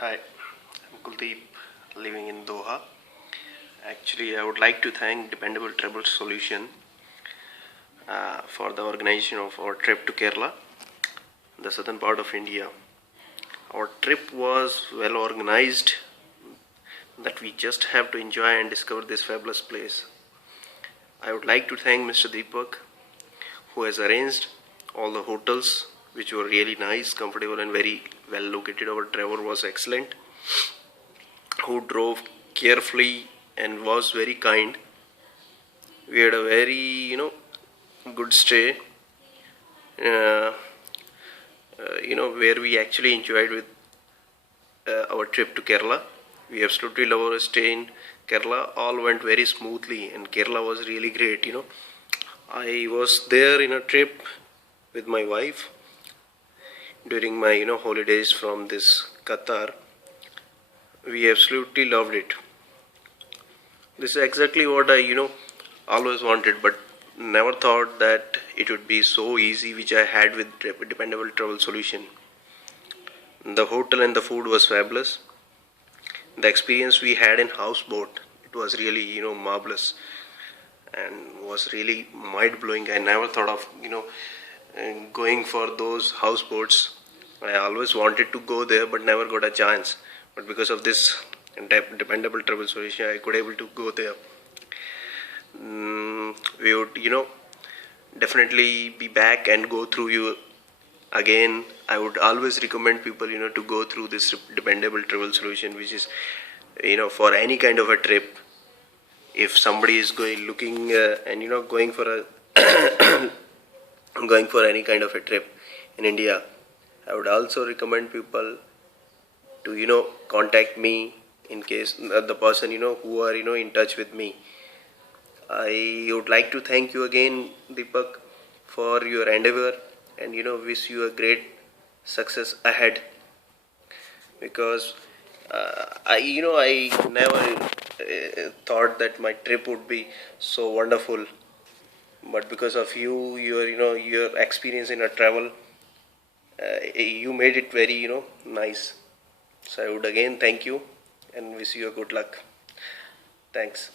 Hi, I'm Kuldeep, living in Doha. Actually, I would like to thank Dependable Travel Solution for the organization of our trip to Kerala, the southern part of India. Our trip was well organized that we just have to enjoy and discover this fabulous place. I would like to thank Mr. Deepak who has arranged all the hotels which were really nice, comfortable and very well located. Our driver was excellent, who drove carefully and was very kind. We had a very good stay, uh, where we actually enjoyed with our trip to Kerala. We absolutely love our stay in Kerala. All went very smoothly, and Kerala was really great. I was there in a trip with my wife during my holidays from this Qatar. We absolutely loved it. This is exactly what I always wanted, but never thought that it would be so easy, which I had with Dependable Travel Solution. The hotel and the food was fabulous. The experience we had in houseboat, it was really marvelous and was really mind blowing. I never thought of going for those houseboats. I always wanted to go there, but never got a chance. But because of this Dependable Travel Solution, I could able to go there. We would definitely be back and go through you again. I would always recommend people to go through this Dependable Travel Solution, which is for any kind of a trip. If somebody is going looking and going for a going for any kind of a trip in India, I would also recommend people to contact me in case the person who are in touch with me. I would like to thank you again, Deepak, for your endeavor, and wish you a great success ahead. Because I never thought that my trip would be so wonderful, but because of you, your experience in a travel, you made it very nice. So I would again thank you and wish you a good luck. Thanks.